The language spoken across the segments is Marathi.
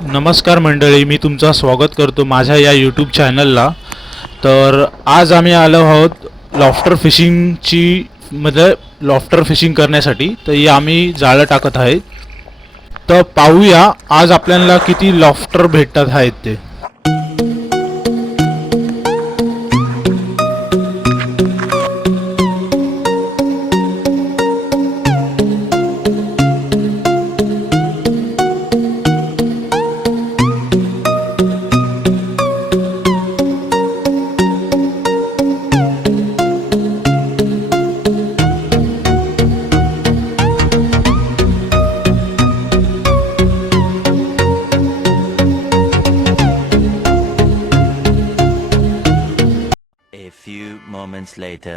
नमस्कार मंडळी, मी तुमचं स्वागत करतो माझ्या या यूट्यूब चॅनलला. तर आज आम्ही आलो आहोत लॉफ्टर फिशिंग करण्यासाठी. तर आम्ही जाळं टाकत आहे. तर पाहूया आज आपल्याला किती लॉफ्टर भेटत आहेत ते. A few moments later.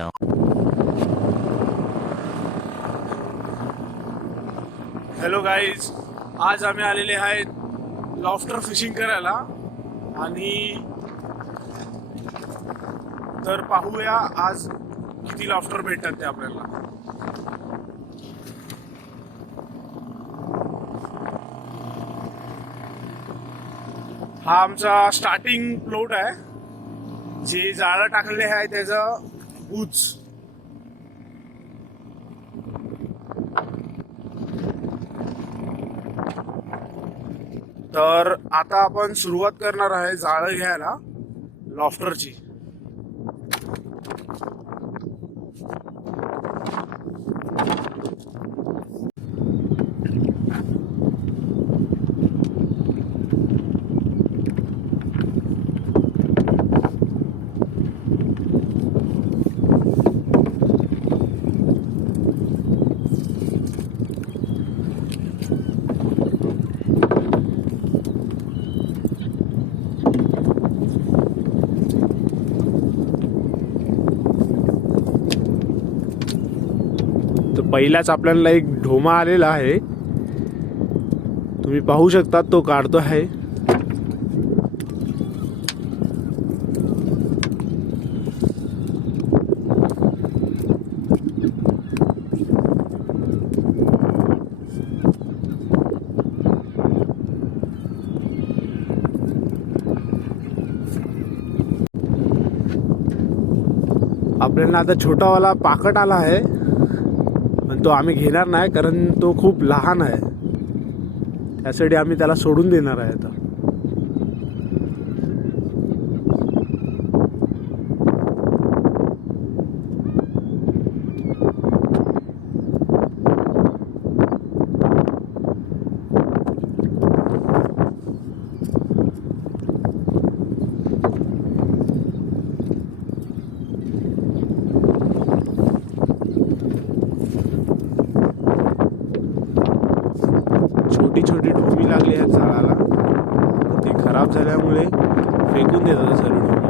Hello guys, आज आम्ही आलेले आहेत लॉफ्टर फिशिंग करायला. आणि तर पाहूया आज किती लॉफ्टर भेटतात ते आपल्याला. हा आमचा स्टार्टिंग प्लॉट आहे. जे जाळं टाकलेले आहे त्याचं बूच. तर आता आपण सुरुवात करणार आहे जाळं घ्यायला लॉफ्टरची. पहिलाच आपल्याला एक ढोमा आलेला आहे. तुम्ही पाहू शकता तो काढतो आहे. आपल्याला आता छोटावाला पाकट आला आहे, तो आम्ही घेणार नाही कारण तो खूप लहान आहे. त्यासाठी आम्ही त्याला सोडून देणार आहे आता. छोटी छोटी ढोमी लागली आहेत झाडाला. ते खराब झाल्यामुळे फेकून देतात सर्व ढोमी.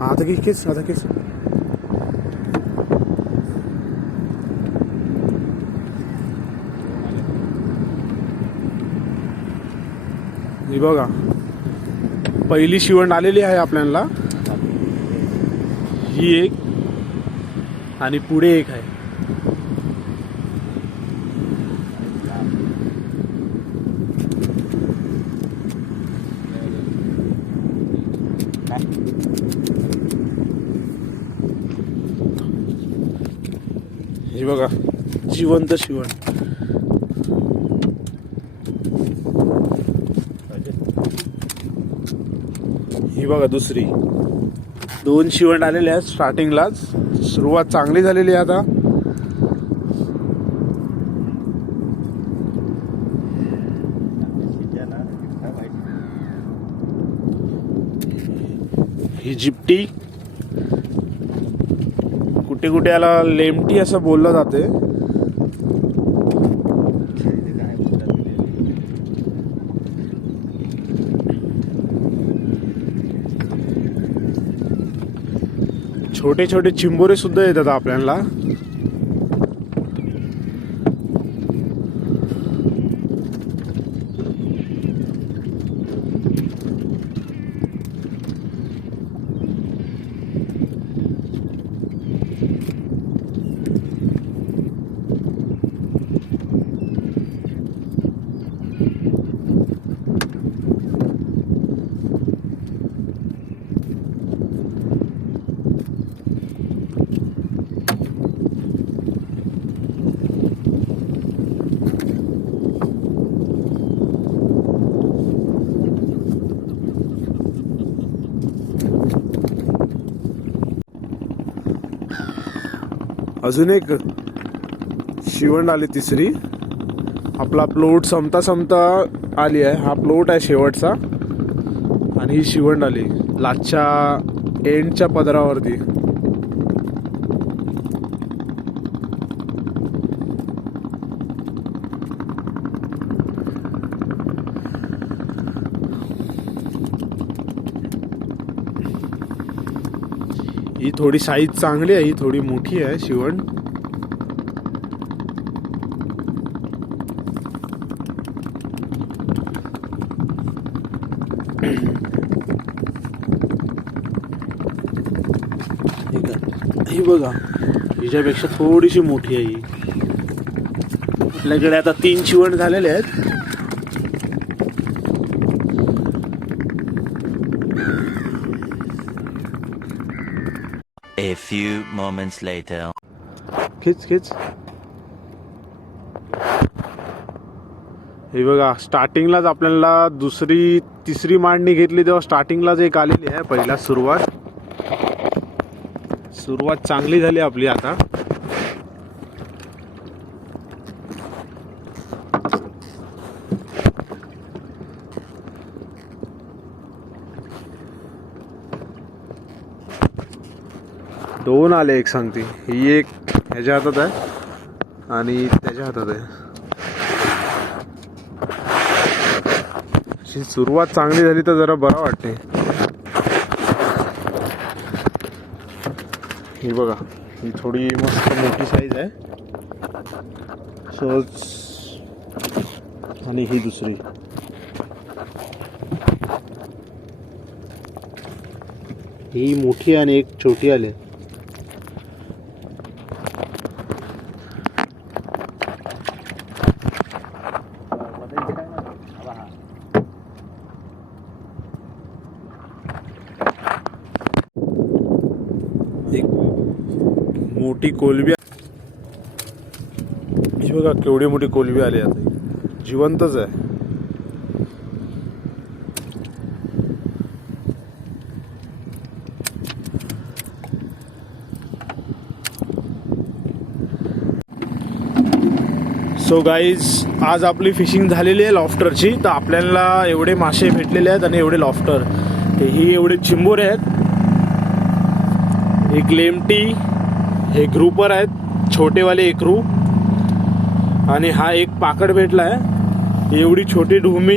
आता किस आता किस ही बघा, पहिली शिवण आलेली आहे आपल्याला. ही एक आणि पुढे एक आहे. ही बघा, जिवंत शिवण. ही बघा दुसरी. दोन शिवण आलेले आहेत स्टार्टिंगलाच. सुरुवात चांगली झालेली आहे आता. ही जिप्टी, कुठे कुठे याला लेमटी असं बोललं जाते. छोटे छोटे चिंबोरे सुद्धा येतात आपल्याला. अजून एक शिवंड आली तिसरी. आपला प्लॉट संपता आली आहे. हा प्लॉट आहे शेवटचा आणि ही शिवंड आली लाचच्या एंडच्या पदरावरती. ही थोडी साईज चांगली आहे, ही थोडी मोठी आहे शिवंड. ही बघा, हिच्यापेक्षा थोडीशी मोठी आहे ही. आपल्याकडे आता 3 शिवंड झालेले आहेत. A few moments later. खिच. हे बघा, स्टार्टिंगलाच आपल्याला तिसरी मांडणी घेतली तेव्हा स्टार्टिंगलाच एक आलेली आहे. पहिला सुरुवात चांगली झाली आपली आता. दोन आले एक सांगते. ही एक ह्याच्या हातात आहे आणि त्याच्या हातात आहे. अशी सुरुवात चांगली झाली तर जरा बरं वाटते. ही बघा, ही थोडी मस्त मोठी साईज आहे. सहज. आणि ही दुसरी. ही मोठी आणि एक छोटी आली. एक मोठी कोलबी. ही बघा केवढी मोठी कोलबी आली आता. जिवंतच आहे. सो गाईज, आज आपली फिशिंग झालेली आहे लॉफ्टरची. तर आपल्याला एवढे मासे भेटलेले आहेत आणि एवढे लॉफ्टर. ही एवढे चिंबोरे आहेत. एक लेमटी, हे ग्रुपर आहेत छोटेवाले एकरू, आणि हा एक पाकड भेटला आहे. एवढी छोटी ढुमी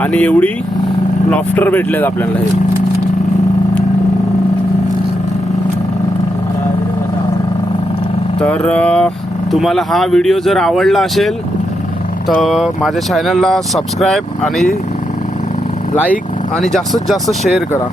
आणि एवढी लॉफ्टर भेटलेत आपल्याला. हे तर तुम्हाला हा व्हिडिओ जर आवडला असेल तर माझ्या चॅनलला सबस्क्राईब आणि लाईक आणि जास्तीत जास्त शेअर करा.